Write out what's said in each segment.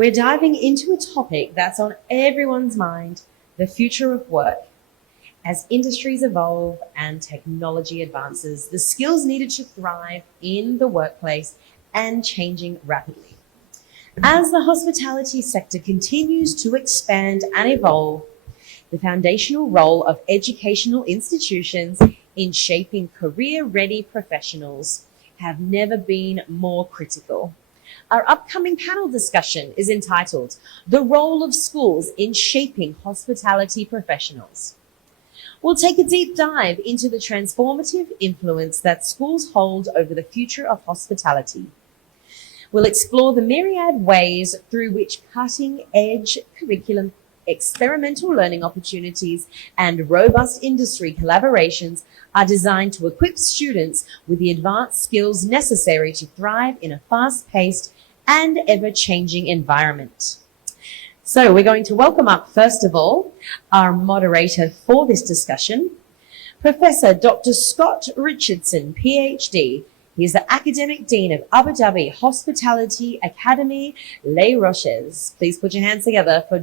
We're diving into a topic that's on everyone's mind, the future of work. As industries evolve and technology advances, the skills needed to thrive in the workplace and changing rapidly. As the hospitality sector continues to expand and evolve, the foundational role of educational institutions in shaping career-ready professionals have never been more critical. Our upcoming panel discussion is entitled, "The Role of Schools in Shaping Hospitality Professionals." We'll take a deep dive into the transformative influence that schools hold over the future of hospitality. We'll explore the myriad ways through which cutting-edge curriculum, experimental learning opportunities, and robust industry collaborations are designed to equip students with the advanced skills necessary to thrive in a fast-paced and ever-changing environment. So we're going to welcome up, first of all, our moderator for this discussion, Professor Dr. Scott Richardson, PhD. He is the Academic Dean of Abu Dhabi Hospitality Academy, Les Roches. Please put your hands together for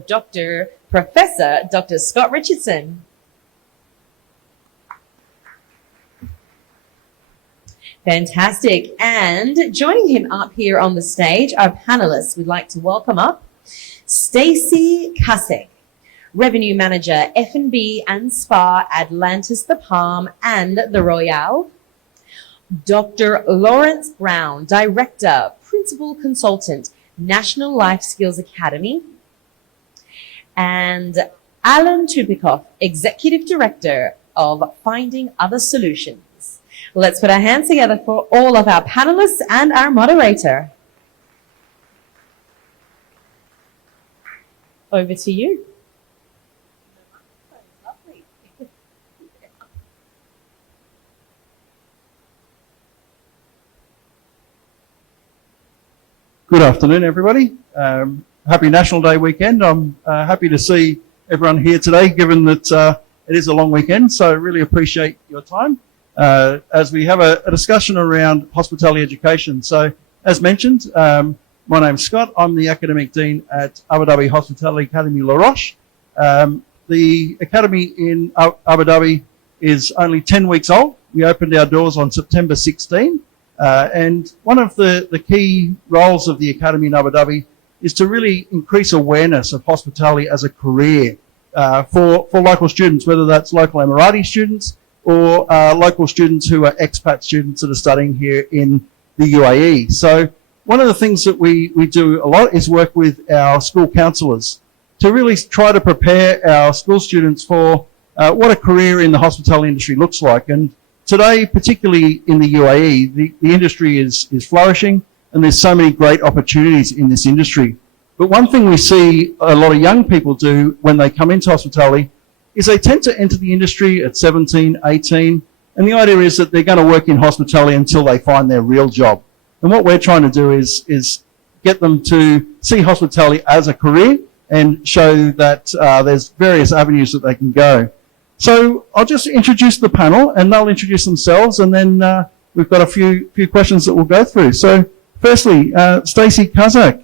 Professor Dr. Scott Richardson. Fantastic. And joining him up here on the stage, our panelists, we'd like to welcome up Stacey Kasek, Revenue Manager, F&B and Spa, Atlantis, the Palm and the Royale. Dr. Lawrence Brown, Director, Principal Consultant, National Life Skills Academy. And Alan Tupikoff, Executive Director of Finding Other Solutions. Let's put our hands together for all of our panelists and our moderator. Over to you. Good afternoon, everybody. Happy National Day weekend. I'm happy to see everyone here today, given that it is a long weekend, so I really appreciate your time as we have a discussion around hospitality education. So, as mentioned, my name's Scott. I'm the Academic Dean at Abu Dhabi Hospitality Academy, Les Roches. The Academy in Abu Dhabi is only 10 weeks old. We opened our doors on September 16. And one of the key roles of the Academy in Abu Dhabi is to really increase awareness of hospitality as a career for local students, whether that's local Emirati students or local students who are expat students that are studying here in the UAE. So one of the things that we do a lot is work with our school counsellors to really try to prepare our school students for what a career in the hospitality industry looks like. And today, particularly in the UAE, the industry is flourishing and there's so many great opportunities in this industry. But one thing we see a lot of young people do when they come into hospitality is they tend to enter the industry at 17, 18, and the idea is that they're going to work in hospitality until they find their real job. And what we're trying to do is get them to see hospitality as a career and show that there's various avenues that they can go. So I'll just introduce the panel and they'll introduce themselves, and then we've got a few questions that we'll go through. So firstly, Stacey Kazak,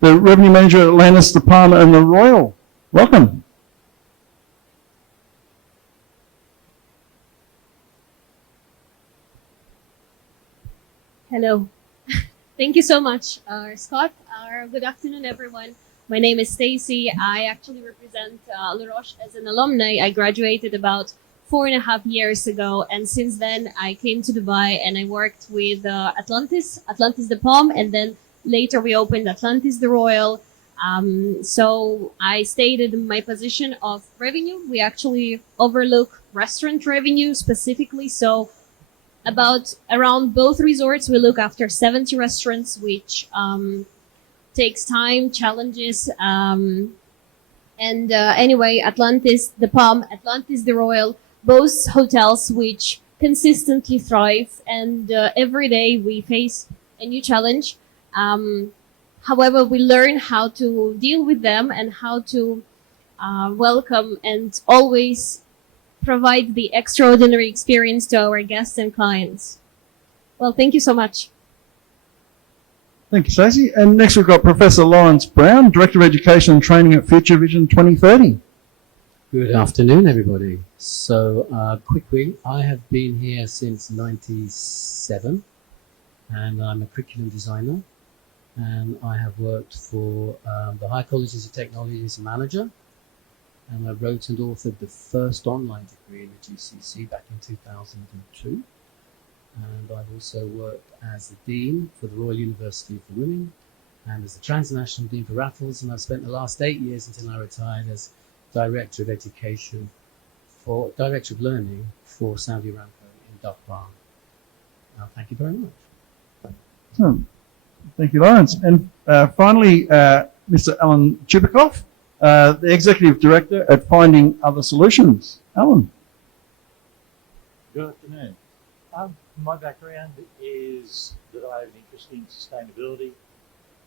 the Revenue Manager at Atlantis, the Palm and the Royal. Welcome. Hello. Thank you so much, Scott. Good afternoon, everyone. My name is Stacey. I actually represent Les Roches as an alumni. I graduated about 4.5 years ago, and since then I came to Dubai and I worked with Atlantis the Palm, and then later we opened Atlantis the Royal. So I stayed in my position of revenue. We actually overlook restaurant revenue specifically. So around both resorts, we look after 70 restaurants, which takes time, challenges, anyway, Atlantis, the Palm, Atlantis, the Royal, both hotels which consistently thrive, and every day we face a new challenge. However, we learn how to deal with them and how to welcome and always provide the extraordinary experience to our guests and clients. Well, thank you so much. Thank you, Stacey. And next we've got Professor Lawrence Brown, Director of Education and Training at Future Vision 2030. Good afternoon, everybody. So, quickly, I have been here since '97, and I'm a curriculum designer, and I have worked for the High Colleges of Technology as a manager, and I wrote and authored the first online degree in the GCC back in 2002. And I've also worked as the Dean for the Royal University for Women and as the Transnational Dean for Raffles, and I've spent the last 8 years until I retired as Director of Education Director of Learning for Saudi Aramco in Dhaka. Thank you very much. Thank you, Lawrence. And finally, Mr. Alan Chibikoff, the Executive Director at Finding Other Solutions. Alan. Good afternoon. My background is that I have an interest in sustainability.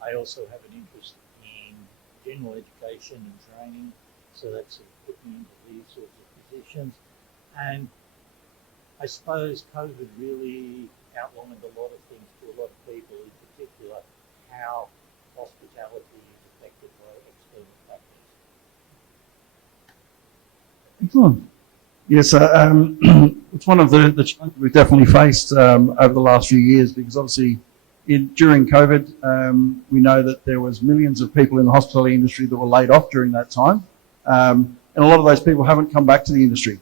I also have an interest in general education and training, so that's sort of put me into these sorts of positions. And I suppose COVID really outlined a lot of things to a lot of people, in particular how hospitality is affected by external factors. Excellent. Yes, it's one of the challenges we've definitely faced over the last few years, because obviously during COVID, we know that there was millions of people in the hospitality industry that were laid off during that time. And a lot of those people haven't come back to the industry.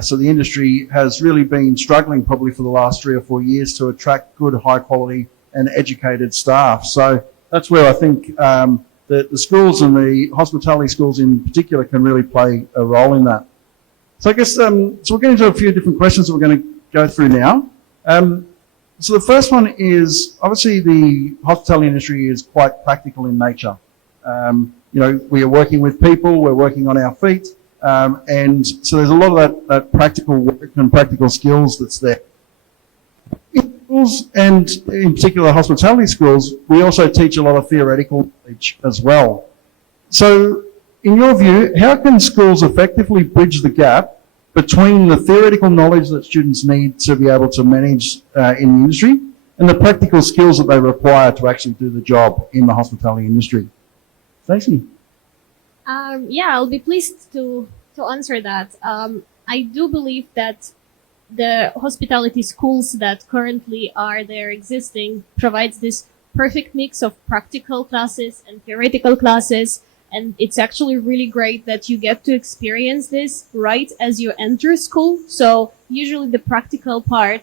So the industry has really been struggling probably for the last 3 or 4 years to attract good, high quality and educated staff. So that's where I think the schools and the hospitality schools in particular can really play a role in that. So I guess, so we're getting to a few different questions that we're going to go through now. So the first one is, obviously the hospitality industry is quite practical in nature. You know, we are working with people, we're working on our feet, and so there's a lot of that practical work and practical skills that's there. In schools, and in particular hospitality schools, we also teach a lot of theoretical knowledge as well. So in your view, how can schools effectively bridge the gap between the theoretical knowledge that students need to be able to manage in the industry and the practical skills that they require to actually do the job in the hospitality industry? Stacey? Yeah, I'll be pleased to answer that. I do believe that the hospitality schools that currently are there existing provides this perfect mix of practical classes and theoretical classes. And it's actually really great that you get to experience this right as you enter school. So usually the practical part,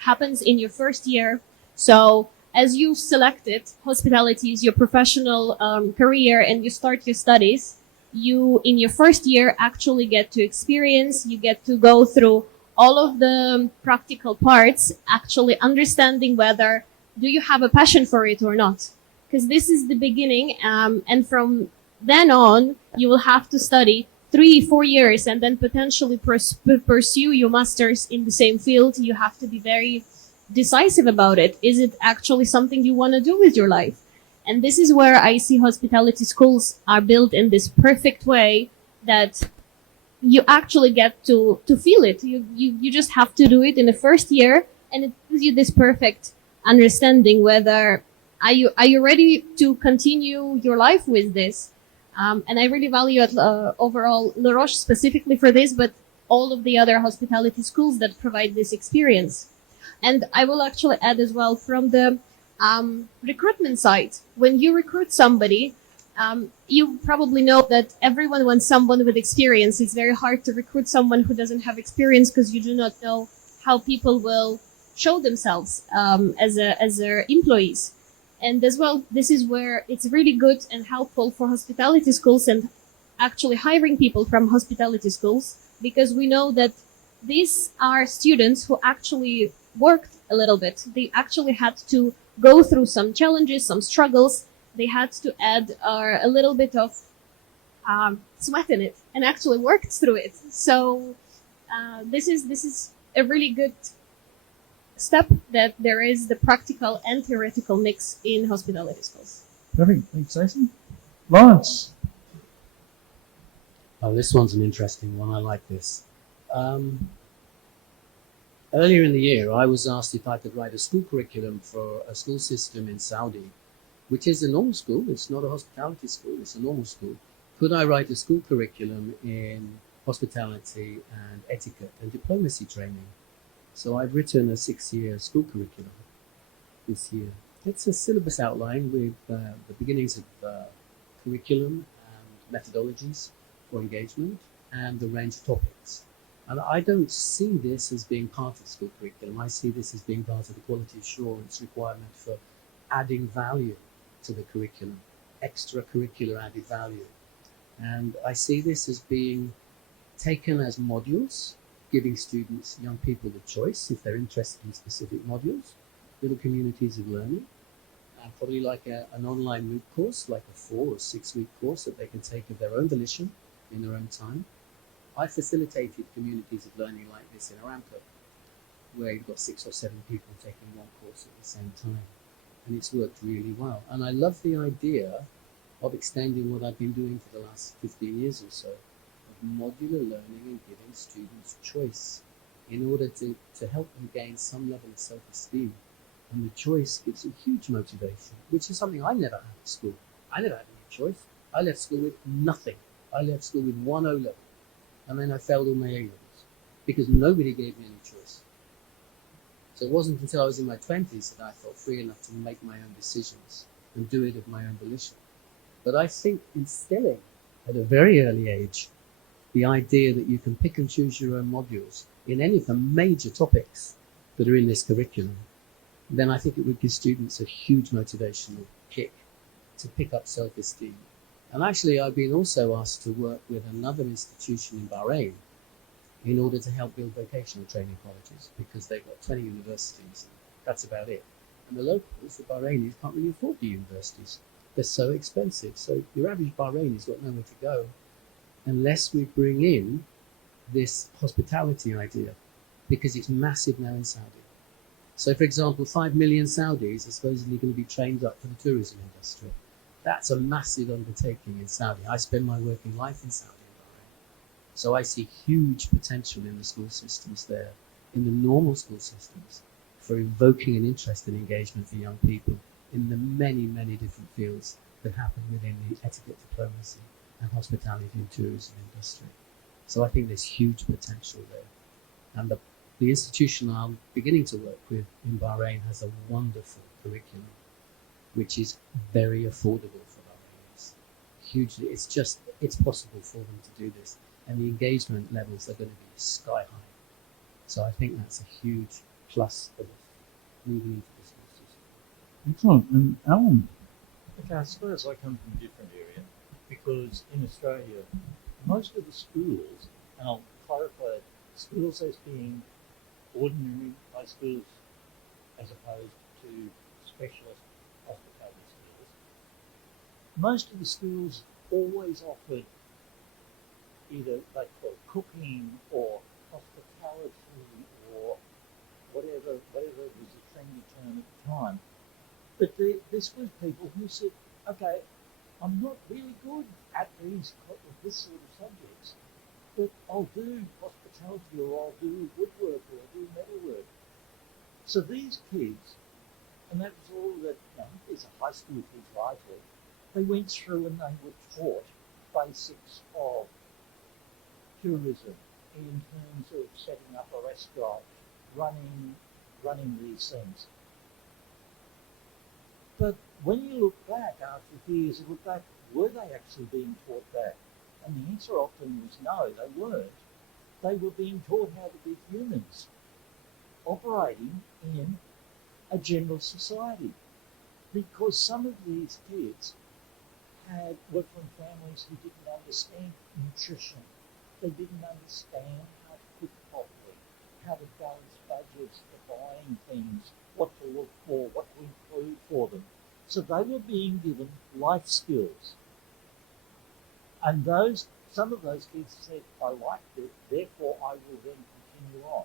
happens in your first year. So as you've selected hospitality as your professional career and you start your studies, you in your first year actually get to experience, you get to go through all of the practical parts, actually understanding whether do you have a passion for it or not. Because this is the beginning, and from then on, you will have to study 3-4 years and then potentially pursue your master's in the same field. You have to be very decisive about it. Is it actually something you want to do with your life? And this is where I see hospitality schools are built in this perfect way that you actually get to feel it. You just have to do it in the first year, and it gives you this perfect understanding whether are you ready to continue your life with this. And I really value overall La Roche specifically for this, but all of the other hospitality schools that provide this experience. And I will actually add as well from the recruitment side. When you recruit somebody, you probably know that everyone wants someone with experience. It's very hard to recruit someone who doesn't have experience because you do not know how people will show themselves as their employees. And as well, this is where it's really good and helpful for hospitality schools and actually hiring people from hospitality schools, because we know that these are students who actually worked a little bit. They actually had to go through some challenges, some struggles. They had to add a little bit of sweat in it and actually worked through it. So this is a really good step that there is the practical and theoretical mix in hospitality schools. Perfect. Thanks, Stacey. Lawrence? Oh, this one's an interesting one. I like this. Earlier in the year, I was asked if I could write a school curriculum for a school system in Saudi which is a normal school. It's not a hospitality school. It's a normal school. Could I write a school curriculum in hospitality and etiquette and diplomacy training? So I've written a 6-year school curriculum this year. It's a syllabus outline with the beginnings of curriculum and methodologies for engagement and the range of topics. And I don't see this as being part of the school curriculum. I see this as being part of the quality assurance requirement for adding value to the curriculum, extracurricular added value. And I see this as being taken as modules, giving students, young people, the choice if they're interested in specific modules, little communities of learning, and probably like an online MOOC course, like a 4 or 6 week course that they can take of their own volition in their own time. I facilitated communities of learning like this in Aramco, where you've got 6 or 7 people taking one course at the same time. And it's worked really well. And I love the idea of extending what I've been doing for the last 15 years or so, of modular learning and giving students choice in order to help them gain some level of self-esteem. And the choice gives a huge motivation, which is something I never had at school. I never had any choice. I left school with nothing. I left school with 1 O level. And then I failed all my A levels because nobody gave me any choice. So it wasn't until I was in my 20s that I felt free enough to make my own decisions and do it of my own volition. But I think instilling at a very early age the idea that you can pick and choose your own modules in any of the major topics that are in this curriculum, then I think it would give students a huge motivational kick to pick up self-esteem. And actually, I've been also asked to work with another institution in Bahrain in order to help build vocational training colleges, because they've got 20 universities. That's about it. And the locals, the Bahrainis, can't really afford the universities. They're so expensive. So your average Bahraini's got nowhere to go unless we bring in this hospitality idea, because it's massive now in Saudi. So, for example, 5 million Saudis are supposedly going to be trained up for the tourism industry. That's a massive undertaking in Saudi. I spend my working life in Saudi and Bahrain. So I see huge potential in the school systems there, in the normal school systems, for invoking an interest and engagement for young people in the many, many different fields that happen within the etiquette, diplomacy, and hospitality and tourism industry. So I think there's huge potential there. And the institution I'm beginning to work with in Bahrain has a wonderful curriculum, which is very affordable for Bahrainis. Hugely, it's possible for them to do this. And the engagement levels are going to be sky high. So I think that's a huge plus for us moving into this new system. Excellent. And Alan? Okay, I suppose I come from a different area, because in Australia, most of the schools, and I'll clarify, schools as being ordinary high schools as opposed to specialist hospitality schools, most of the schools always offered either they call cooking or hospitality or whatever was a trendy term at the time. But this was people who said, okay, I'm not really good at this sort of subjects, but I'll do hospitality, or I'll do woodwork, or I'll do metalwork. So these kids, and that was all that, these are high school kids largely, they went through and they were taught basics of tourism in terms of setting up a restaurant, running these things. But when you look back after years, you look back, were they actually being taught that? And the answer often was no, they weren't. They were being taught how to be humans, operating in a general society. Because some of these kids were from families who didn't understand nutrition. They didn't understand how to cook properly, how to balance budgets for buying things, what to look for, what to include for them. So they were being given life skills. And some of those kids said, I liked it, therefore I will then continue on.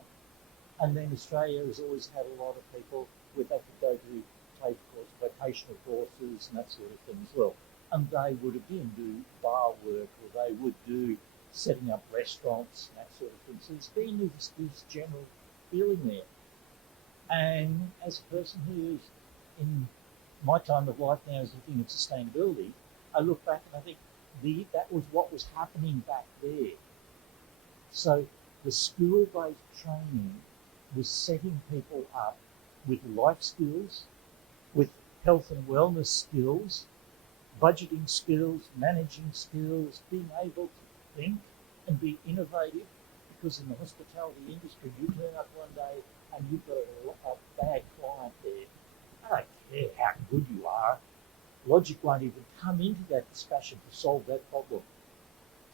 And then Australia has always had a lot of people where they could go to take vocational courses and that sort of thing as well. And they would again do bar work, or they would do setting up restaurants and that sort of thing. So there's been this general feeling there. And as a person who's in my time of life now is looking at sustainability, I look back and I think that was what was happening back there. So the school-based training was setting people up with life skills, with health and wellness skills, budgeting skills, managing skills, being able to think and be innovative, because in the hospitality industry, you turn up one day and you've got a bad client there. I don't care how good you are, logic won't even come into that discussion to solve that problem.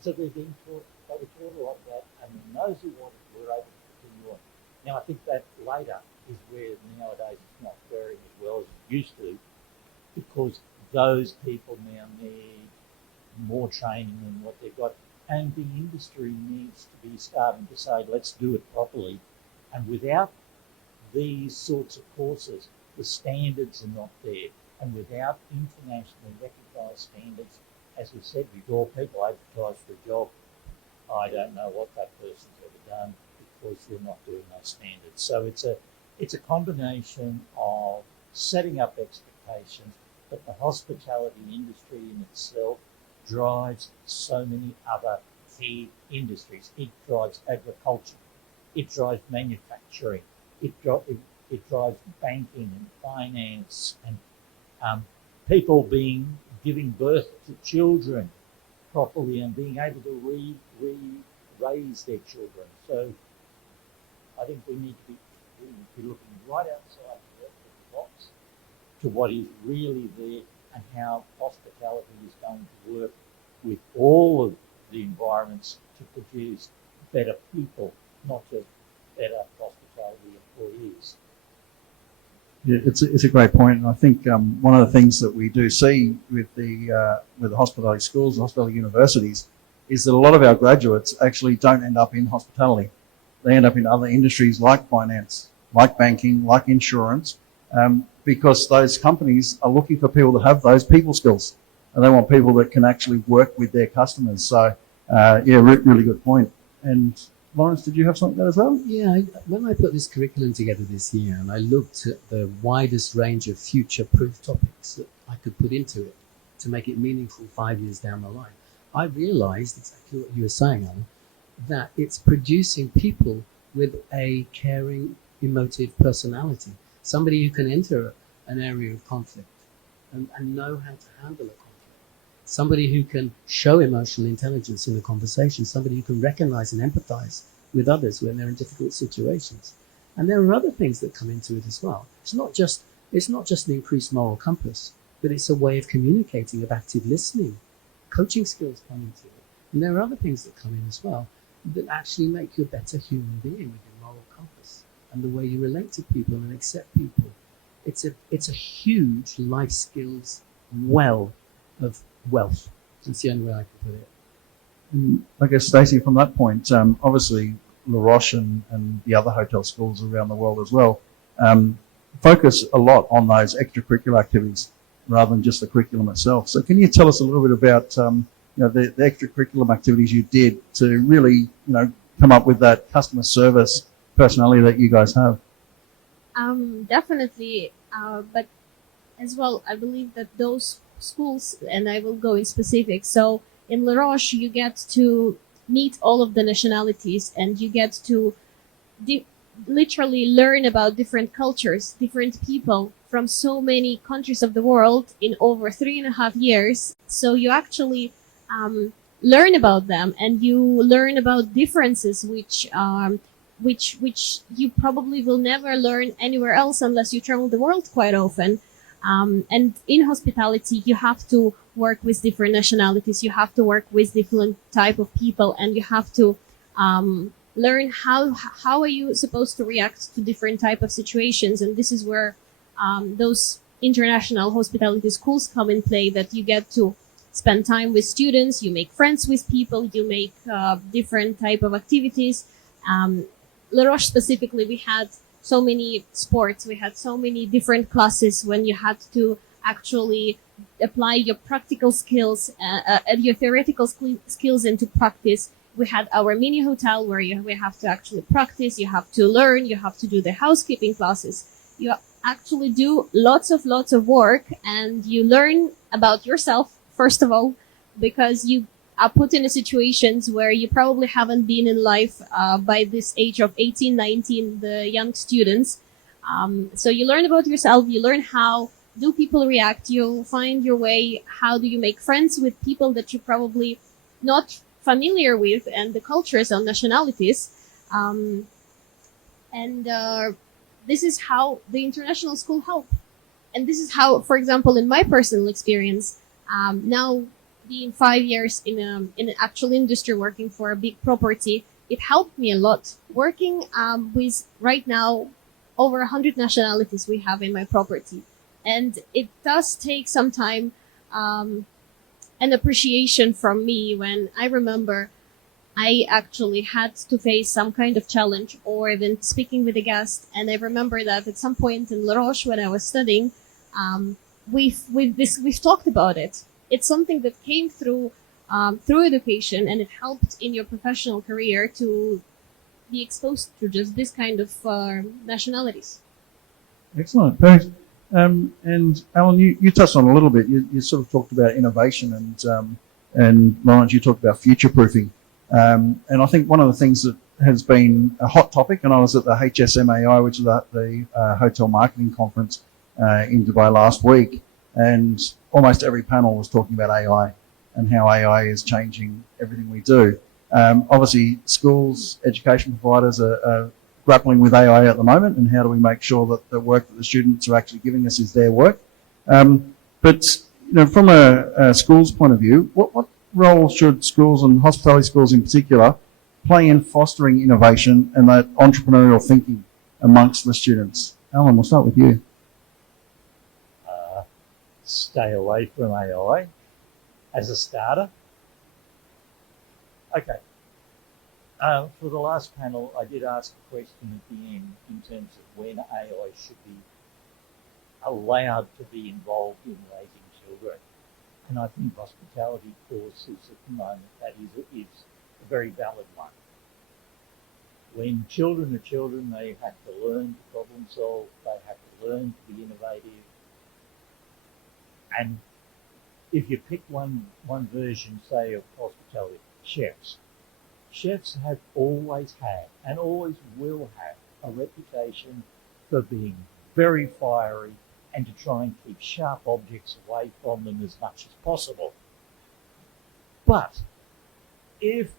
So they were taught a lot of that, and then those who wanted were able to continue on. Now I think that later is where nowadays it's not faring as well as it used to, because those people now need more training than what they've got. And the industry needs to be starting to say, let's do it properly. And without these sorts of courses, the standards are not there. And without internationally recognised standards, as we said before, people advertise for a job. I don't know what that person's ever done because they're not doing those standards. So it's a combination of setting up expectations, but the hospitality industry in itself drives so many other key industries. It drives agriculture, it drives manufacturing, it drives banking and finance, and people giving birth to children properly and being able to raise their children. So I think we need to be looking right outside the box to what is really there and how hospitality is going to work with all of the environments to produce better people, not just better hospitality employees. Yeah, it's a great point, and I think one of the things that we do see with the hospitality schools, hospitality universities, is that a lot of our graduates actually don't end up in hospitality. They end up in other industries like finance, like banking, like insurance, because those companies are looking for people that have those people skills, and they want people that can actually work with their customers. So, really good point. And Lawrence, did you have something there as well? Yeah, when I put this curriculum together this year and I looked at the widest range of future-proof topics that I could put into it to make it meaningful 5 years down the line, I realized exactly what you were saying, Alan, that it's producing people with a caring, emotive personality, somebody who can enter an area of conflict and know how to handle a conflict, somebody who can show emotional intelligence in a conversation, somebody who can recognize and empathize with others when they're in difficult situations. And there are other things that come into it as well. It's not just an increased moral compass, but it's a way of communicating, of active listening. Coaching skills come into it. And there are other things that come in as well that actually make you a better human being with your moral compass and the way you relate to people and accept people. It's a huge life skills well of wealth. That's the only way I can put it. And I guess, Stacey, from that point, obviously La Roche and the other hotel schools around the world as well focus a lot on those extracurricular activities rather than just the curriculum itself. So can you tell us a little bit about the extracurricular activities you did to really come up with that customer service personality that you guys have? Definitely, but as well, I believe that those schools, and I will go in specific. So in La Roche, you get to meet all of the nationalities, and you get to literally learn about different cultures, different people from so many countries of the world in over 3.5 years. So you actually learn about them, and you learn about differences, which you probably will never learn anywhere else unless you travel the world quite often. And in hospitality, you have to work with different nationalities. You have to work with different type of people, and you have to learn how are you supposed to react to different type of situations. And this is where those international hospitality schools come in play. That you get to spend time with students, you make friends with people, you make different type of activities. La Roche specifically, we had so many sports, we had so many different classes when you had to actually apply your practical skills, your theoretical skills into practice. We had our mini hotel where we have to actually practice, you have to learn, you have to do the housekeeping classes. You actually do lots of work, and you learn about yourself first of all, because you are put in a situations where you probably haven't been in life by this age of 18, 19, the young students. So you learn about yourself, you learn how do people react, you find your way, how do you make friends with people that you're probably not familiar with, and the cultures and nationalities. Um, and This is how the international school help. And this is how, for example, in my personal experience, now being 5 years in an actual industry working for a big property, it helped me a lot. Working with right now over 100 nationalities we have in my property. And it does take some time, an appreciation from me when I remember I actually had to face some kind of challenge or even speaking with a guest. And I remember that at some point in La Roche when I was studying, um, we've talked about it. It's something that came through education, and it helped in your professional career to be exposed to just this kind of nationalities. Excellent. Thanks. And Alan, you touched on it a little bit. You sort of talked about innovation, and Lawrence, you talked about future proofing. And I think one of the things that has been a hot topic, and I was at the HSMAI, which is the hotel marketing conference in Dubai last week, and almost every panel was talking about AI and how AI is changing everything we do. Obviously, schools, education providers are grappling with AI at the moment, and how do we make sure that the work that the students are actually giving us is their work. But from a school's point of view, what role should schools, and hospitality schools in particular, play in fostering innovation and that entrepreneurial thinking amongst the students? Alan, we'll start with you. Stay away from AI as a starter. Okay. For the last panel, I did ask a question at the end in terms of when AI should be allowed to be involved in raising children. And I think hospitality courses at the moment, that is a very valid one. When children are children, they have to learn to problem solve, they have to learn to be innovative. And if you pick one version, say, of hospitality, chefs. Chefs have always had and always will have a reputation for being very fiery and to try and keep sharp objects away from them as much as possible. But if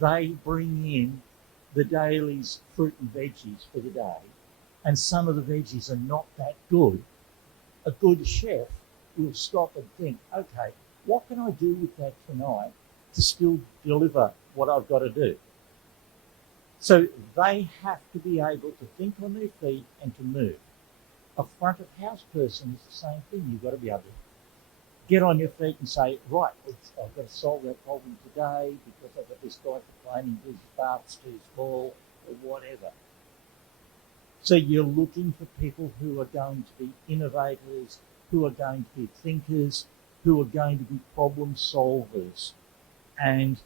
they bring in the daily's fruit and veggies for the day, and some of the veggies are not that good, a good chef will stop and think, okay, what can I do with that tonight to still deliver what I've got to do? So they have to be able to think on their feet and to move. A front of house person is the same thing. You've got to be able to get on your feet and say, right, I've got to solve that problem today because I've got this guy complaining his bath's too small or whatever. So you're looking for people who are going to be innovators, who are going to be thinkers, who are going to be problem solvers. And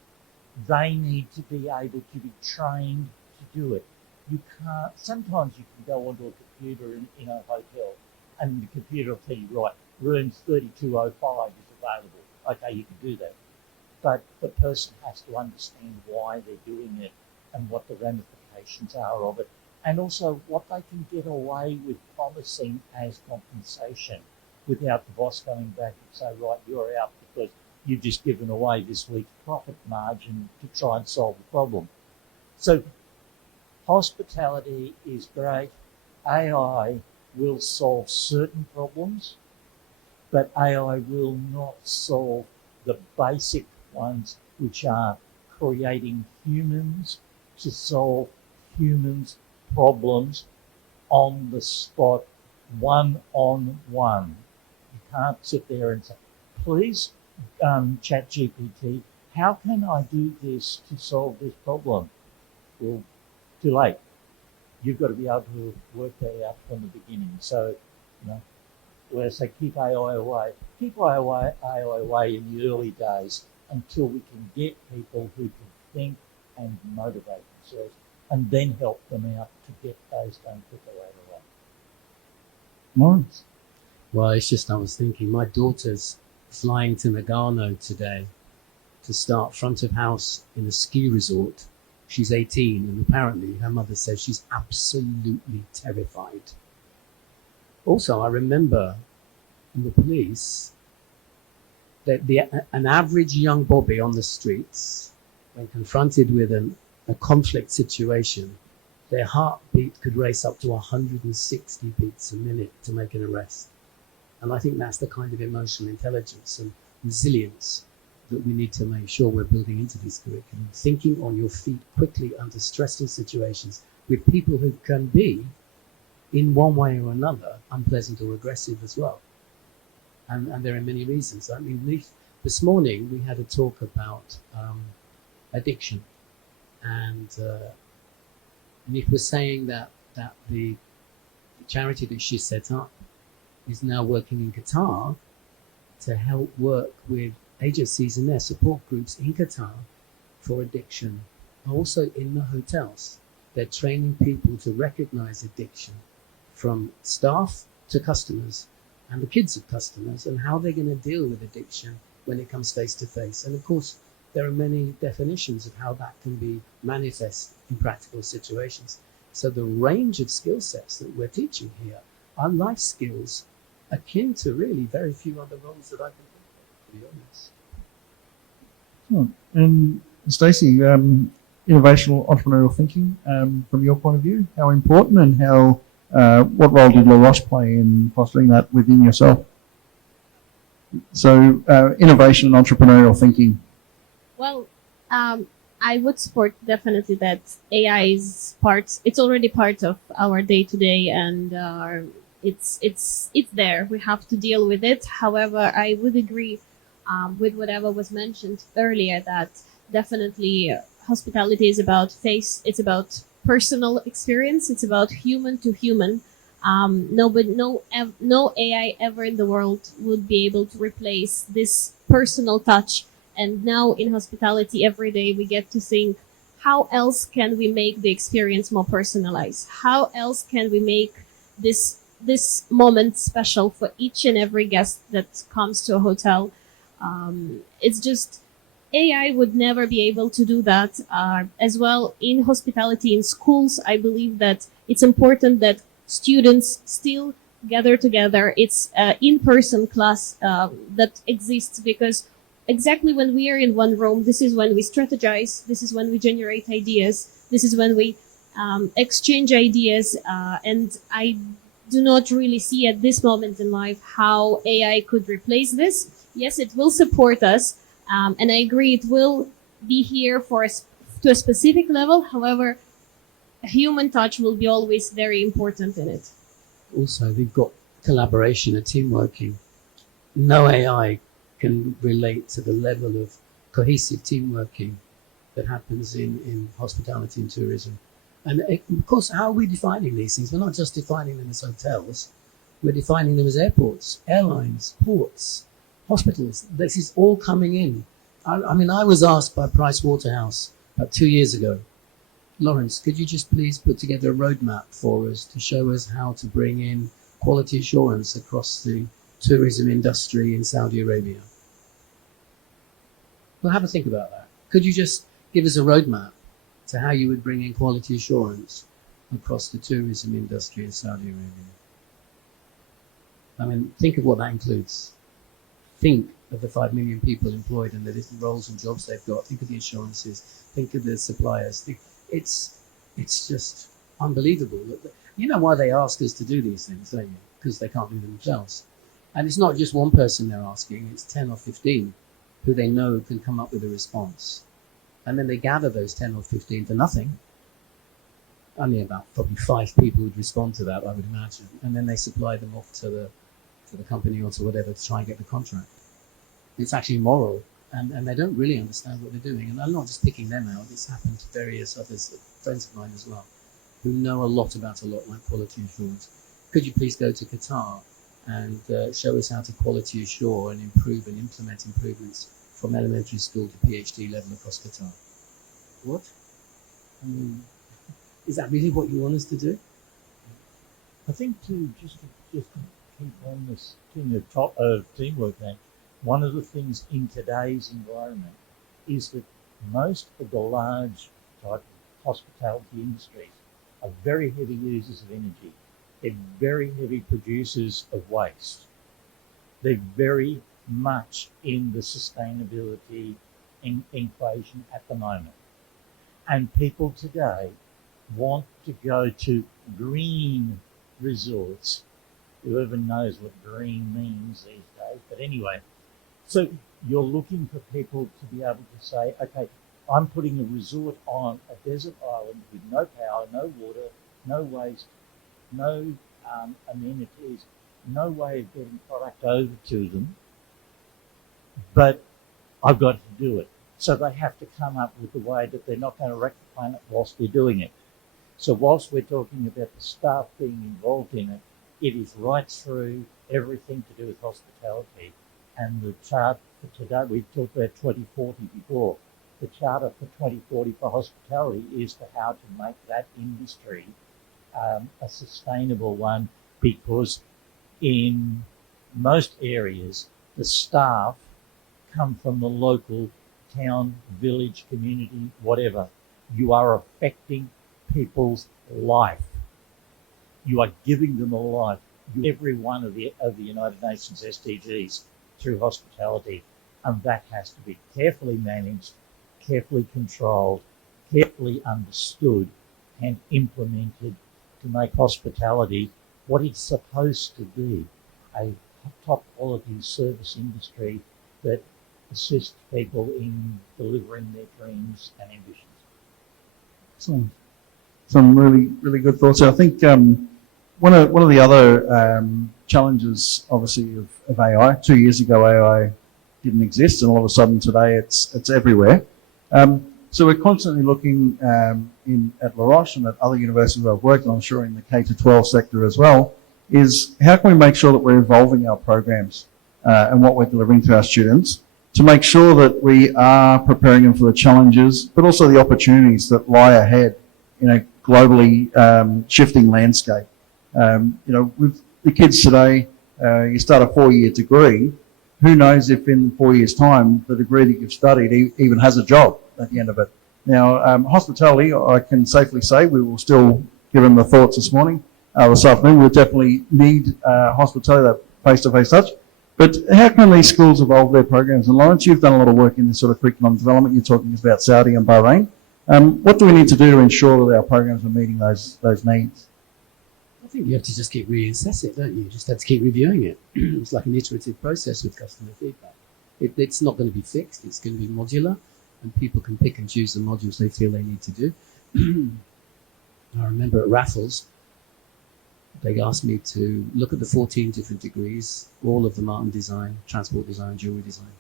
they need to be able to be trained to do it. You can't, sometimes you can go onto a computer in a hotel and the computer will tell you, right, rooms 3205 is available. Okay, you can do that. But the person has to understand why they're doing it and what the ramifications are of it, and also what they can get away with promising as compensation without the boss going back and say, right, you're out because you've just given away this week's profit margin to try and solve the problem. So hospitality is great. AI will solve certain problems, but AI will not solve the basic ones, which are creating humans to solve humans' problems on the spot, one-on-one. You can't sit there and say, please, ChatGPT, how can I do this to solve this problem? Well, too late. You've got to be able to work that out from the beginning. So, where I say keep AI away, keep AI away in the early days until we can get people who can think and motivate themselves, and then help them out to get those done quicker later on. Nice. Well, it's just I was thinking, my daughter's flying to Nagano today to start front of house in a ski resort. She's 18, and apparently her mother says she's absolutely terrified. Also, I remember in the police that an average young bobby on the streets, when confronted with a conflict situation, their heartbeat could race up to 160 beats a minute to make an arrest. And I think that's the kind of emotional intelligence and resilience that we need to make sure we're building into this curriculum. Thinking on your feet quickly under stressful situations with people who can be, in one way or another, unpleasant or aggressive as well. And there are many reasons. I mean, this morning we had a talk about addiction, and Nick was saying that the charity that she set up is now working in Qatar to help work with agencies and their support groups in Qatar for addiction. Also in the hotels, they're training people to recognize addiction from staff to customers and the kids of customers, and how they're going to deal with addiction when it comes face to face. And of course, there are many definitions of how that can be manifest in practical situations. So the range of skill sets that we're teaching here are life skills akin to really very few other roles that I can think of, to be honest. And Stacey, innovational entrepreneurial thinking, from your point of view, how important and how what role did La Roche play in fostering that within yourself? So, innovation and entrepreneurial thinking. Well, I would support definitely that AI is it's already part of our day to day, and it's there. We have to deal with it. However, I would agree with whatever was mentioned earlier, that definitely hospitality is about it's about personal experience. It's about human to human. No AI ever in the world would be able to replace this personal touch. And now in hospitality, every day we get to think, how else can we make the experience more personalized? How else can we make this moment special for each and every guest that comes to a hotel? It's just AI would never be able to do that. As well, in hospitality in schools, I believe that it's important that students still gather together. It's an in-person class that exists, because exactly when we are in one room, this is when we strategize, this is when we generate ideas, this is when we exchange ideas, and I do not really see at this moment in life how AI could replace this. Yes, it will support us, and I agree it will be here to a specific level. However, a human touch will be always very important in it. Also, we've got collaboration and team working. No AI can relate to the level of cohesive team working that happens in hospitality and tourism. And of course, how are we defining these things? We're not just defining them as hotels. We're defining them as airports, airlines, ports, hospitals. This is all coming in. I mean, I was asked by Price Waterhouse about 2 years ago, Lawrence, could you just please put together a roadmap for us to show us how to bring in quality assurance across the tourism industry in Saudi Arabia? Well, have a think about that. Could you just give us a roadmap to how you would bring in quality assurance across the tourism industry in Saudi Arabia? I mean, think of what that includes. Think of the 5 million people employed and the different roles and jobs they've got. Think of the insurances. Think of the suppliers. It's just unbelievable. You know why they ask us to do these things, don't you? Because they can't do them themselves. And it's not just one person they're asking, it's 10 or 15 who they know can come up with a response. And then they gather those 10 or 15 for nothing. Only about probably 5 people would respond to that, I would imagine. And then they supply them off to the company or to whatever to try and get the contract. It's actually immoral, and they don't really understand what they're doing. And I'm not just picking them out. It's happened to various others, friends of mine as well, who know a lot about a lot like quality assurance. Could you please go to Qatar and show us how to quality assure and improve and implement improvements from elementary school to PhD level across Qatar? What? I mean, is that really what you want us to do? I think too, just to keep on this thing of teamwork, then one of the things in today's environment is that most of the large type of hospitality industries are very heavy users of energy. They're very heavy producers of waste. They're very much in the sustainability equation at the moment. And people today want to go to green resorts. Whoever knows what green means these days. But anyway, so you're looking for people to be able to say, okay, I'm putting a resort on a desert island with no power, no water, no waste, no amenities, no way of getting product over to them, but I've got to do it. So they have to come up with a way that they're not going to wreck the planet whilst they're doing it. So whilst we're talking about the staff being involved in it, it is right through everything to do with hospitality. And the chart for today, we talked about 2040 before. The charter for 2040 for hospitality is for how to make that industry a sustainable one, because in most areas, the staff come from the local town, village, community, whatever. You are affecting people's life. You are giving them a life. Every one of the United Nations SDGs through hospitality, and that has to be carefully managed, carefully controlled, carefully understood, and implemented to make hospitality what it's supposed to be, a top quality service industry that assists people in delivering their dreams and ambitions. Some really good thoughts. I think one of the other challenges, obviously, of AI. 2 years ago, AI didn't exist, and all of a sudden today it's everywhere. So we're constantly looking at La Roche and at other universities where I've worked, and I'm sure in the K-12 sector as well, is how can we make sure that we're evolving our programs and what we're delivering to our students to make sure that we are preparing them for the challenges, but also the opportunities that lie ahead in a globally shifting landscape. With the kids today, you start a 4-year degree. Who knows if in 4 years' time the degree that you've studied even has a job at the end of it. Now, hospitality, I can safely say, we will still give them the thoughts this afternoon. We'll definitely need hospitality, that face-to-face touch. But how can these schools evolve their programs? And Lawrence, you've done a lot of work in this sort of curriculum development. You're talking about Saudi and Bahrain. What do we need to do to ensure that our programs are meeting those needs? I think you have to just keep reassess it, don't you? You just have to keep reviewing it. It's like an iterative process with customer feedback. It's not going to be fixed. It's going to be modular, and people can pick and choose the modules they feel they need to do. I remember at Raffles, they asked me to look at the 14 different degrees, all of them art and design, transport design, jewelry design,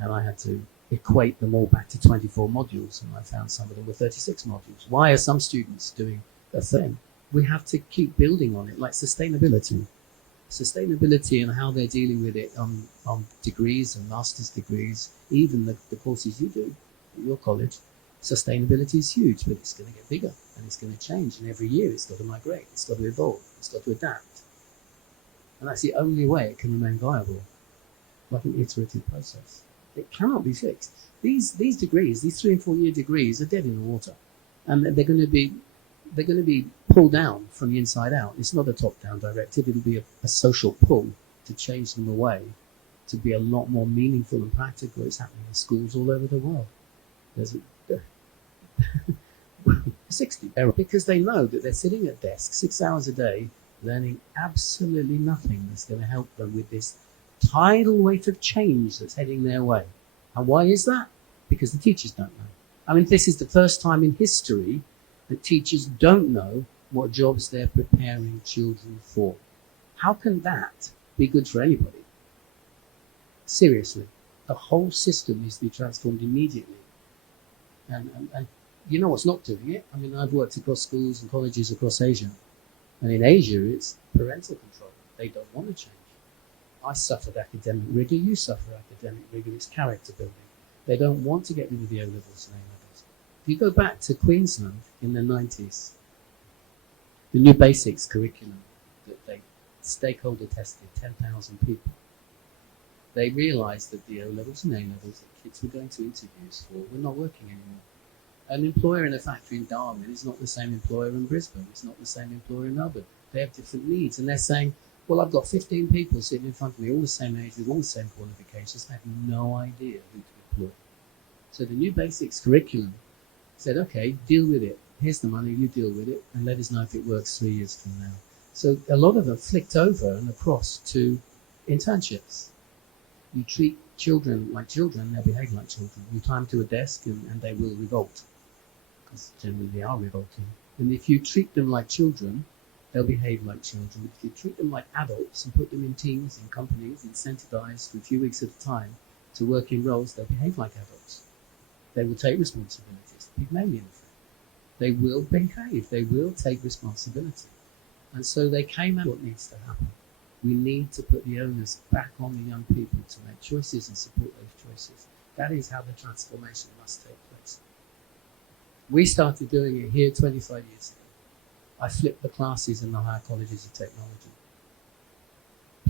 and I had to equate them all back to 24 modules, and I found some of them were 36 modules. Why are some students doing a thing? We have to keep building on it, like sustainability and how they're dealing with it on degrees and master's degrees, even the courses you do at your college. Sustainability is huge, but it's going to get bigger and it's going to change, and every year it's got to migrate, it's got to evolve, it's got to adapt, and that's the only way it can remain viable, like an iterative process. It cannot be fixed. These degrees, these 3 and 4 year degrees, are dead in the water, and they're going to be pulled down from the inside out. It's not a top-down directive. It'll be a social pull to change them away to be a lot more meaningful and practical. It's happening in schools all over the world. There's 60 because they know that they're sitting at desks 6 hours a day learning absolutely nothing that's going to help them with this tidal wave of change that's heading their way. And why is that? Because the teachers don't know. I mean, this is the first time in history that teachers don't know what jobs they're preparing children for. How can that be good for anybody? Seriously, the whole system needs to be transformed immediately. And you know what's not doing it? I mean, I've worked across schools and colleges across Asia. And in Asia, it's parental control. They don't want to change. I suffered academic rigor, you suffer academic rigor, it's character building. They don't want to get rid of the O-levels and A-levels. If you go back to Queensland in the 90s, the new basics curriculum that they stakeholder tested 10,000 people. They realised that the O-levels and A-levels that kids were going to interviews for were not working anymore. An employer in a factory in Darwin is not the same employer in Brisbane. It's not the same employer in Melbourne. They have different needs, and they're saying, well, I've got 15 people sitting in front of me, all the same age, with all the same qualifications. I have no idea who to employ. So the new basics curriculum said, okay, deal with it. Here's the money, you deal with it, and let us know if it works 3 years from now. So a lot of them flicked over and across to internships. You treat children like children, they'll behave like children. You tie them to a desk and they will revolt, because generally they are revolting. And if you treat them like children, they'll behave like children. If you treat them like adults and put them in teams, in companies, incentivized for a few weeks at a time to work in roles, they'll behave like adults. They will take responsibilities. Pygmalion effect. They will behave. They will take responsibility. And so they came at what needs to happen. We need to put the onus back on the young people to make choices and support those choices. That is how the transformation must take place. We started doing it here 25 years ago. I flipped the classes in the higher colleges of technology.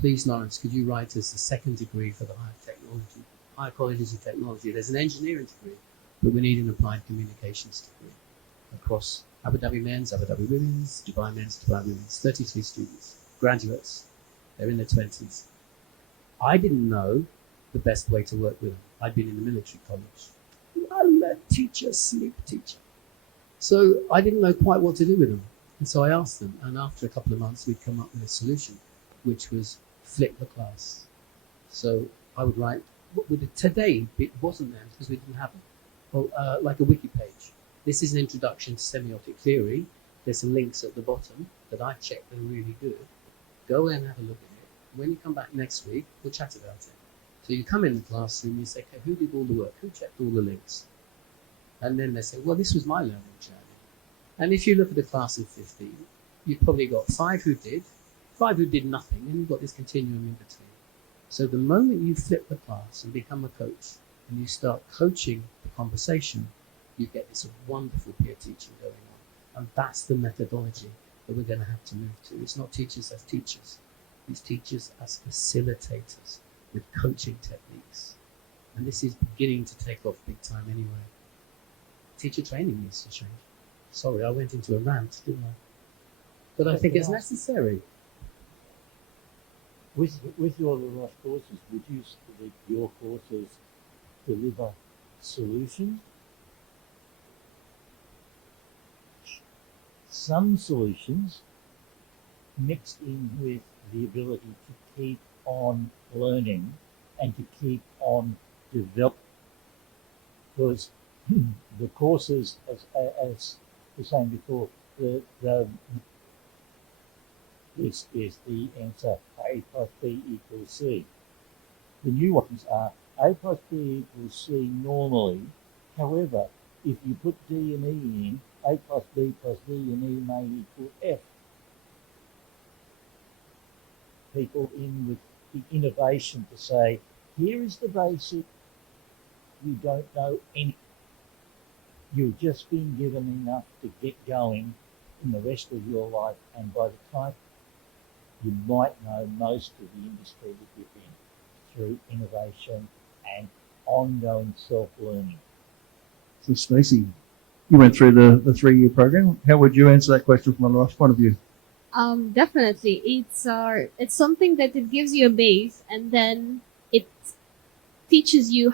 Please, Lawrence, could you write us a second degree for the higher colleges of technology? There's an engineering degree, but we need an applied communications degree across Abu Dhabi men's, Abu Dhabi women's, Dubai men's, Dubai women's, 33 students, graduates. They're in their 20s. I didn't know the best way to work with them. I'd been in the military college. I'm a teacher, sleep teacher. So I didn't know quite what to do with them. And so I asked them, and after a couple of months, we'd come up with a solution, which was flip the class. So I would write, today it wasn't there because we didn't have them. Well, like a wiki page. This is an introduction to semiotic theory. There's some links at the bottom that I checked they're really good. Go in and have a look at it. When you come back next week, we'll chat about it. So you come in the classroom, you say, okay, who did all the work? Who checked all the links? And then they say, well, this was my learning journey. And if you look at a class of 15, you've probably got 5 who did, 5 who did nothing, and you've got this continuum in between. So the moment you flip the class and become a coach, and you start coaching the conversation, you get this wonderful peer teaching going on. And that's the methodology that we're going to have to move to. It's not teachers as teachers. It's teachers as facilitators with coaching techniques. And this is beginning to take off big time anyway. Teacher training needs to change. Sorry, I went into a rant, didn't I? But I think it's necessary. With your Rush courses, would you say that your courses deliver solutions? Some solutions mixed in with the ability to keep on learning and to keep on developing. Because the courses, as we were saying before, this is the answer, A plus B equals C. The new ones are A plus B equals C normally. However, if you put D and E in, A plus B plus D and E may equal F. People in with the innovation to say, here is the basic, you don't know anything. You've just been given enough to get going in the rest of your life, and by the time you might know most of the industry that you're in through innovation and ongoing self-learning. So Stacey, you went through the 3-year program. How would you answer that question from a Ross point of view? Definitely, it's something that it gives you a base, and then it teaches you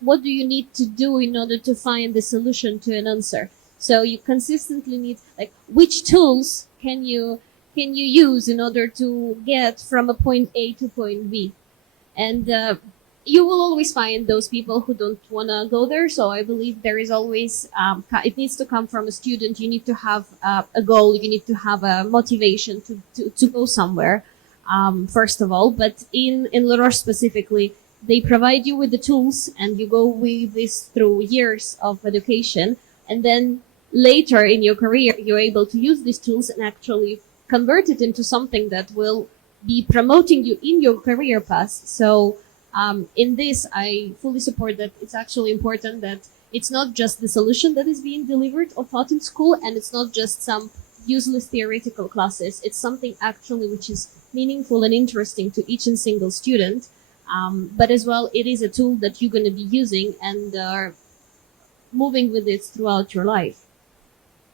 what do you need to do in order to find the solution to an answer. So you consistently need, like, which tools can you use in order to get from a point A to point B, and you will always find those people who don't want to go there. So I believe there is always, it needs to come from a student. You need to have a goal. You need to have a motivation to go somewhere, first of all. But in La Roche specifically, they provide you with the tools, and you go with this through years of education. And then later in your career, you're able to use these tools and actually convert it into something that will be promoting you in your career path. So in this, I fully support that it's actually important that it's not just the solution that is being delivered or taught in school, and it's not just some useless theoretical classes. It's something actually which is meaningful and interesting to each and single student. But as well, it is a tool that you're going to be using and moving with it throughout your life.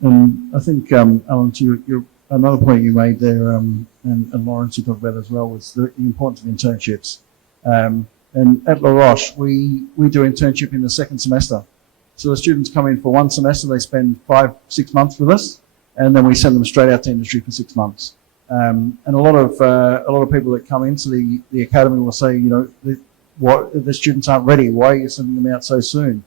I think, Alan, to your another point you made there, and Lawrence you talked about as well, was the importance of internships. And at La Roche, we do internship in the second semester. So the students come in for one semester, they spend 5-6 months with us, and then we send them straight out to industry for 6 months. And a lot of people that come into the academy will say, you know, the students aren't ready. Why are you sending them out so soon?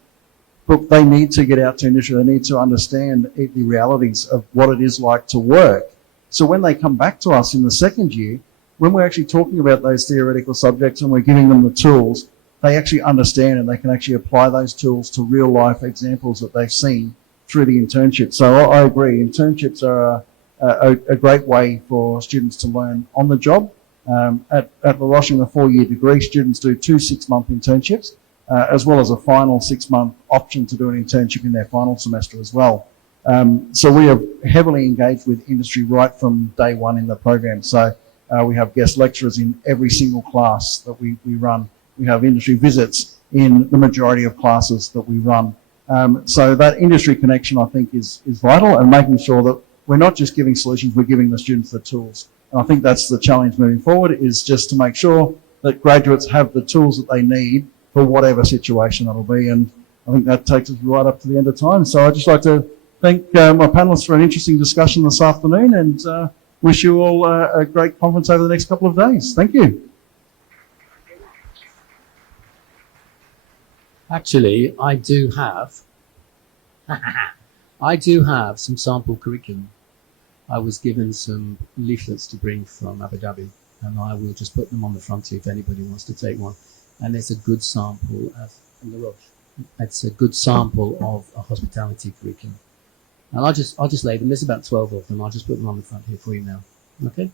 But they need to get out to industry. They need to understand the realities of what it is like to work. So when they come back to us in the second year, when we're actually talking about those theoretical subjects and we're giving them the tools, they actually understand and they can actually apply those tools to real life examples that they've seen through the internship. So I agree, internships are a great way for students to learn on the job. At La Roche in the 4-year degree, students do 2 6-month internships, as well as a final 6-month option to do an internship in their final semester as well. So we are heavily engaged with industry right from day one in the program. So we have guest lecturers in every single class that we run. We have industry visits in the majority of classes that we run. So that industry connection, I think, is vital, and making sure that we're not just giving solutions, we're giving the students the tools. And I think that's the challenge moving forward, is just to make sure that graduates have the tools that they need for whatever situation that'll be. And I think that takes us right up to the end of time. So I'd just like to thank my panelists for an interesting discussion this afternoon, and wish you all a great conference over the next couple of days. Thank you. Actually, I do have some sample curriculum. I was given some leaflets to bring from Abu Dhabi, and I will just put them on the front here if anybody wants to take one. And it's a good sample of it's a good sample of a hospitality curriculum. And I'll just lay them. There's about 12 of them. I'll just put them on the front here for you now. Okay.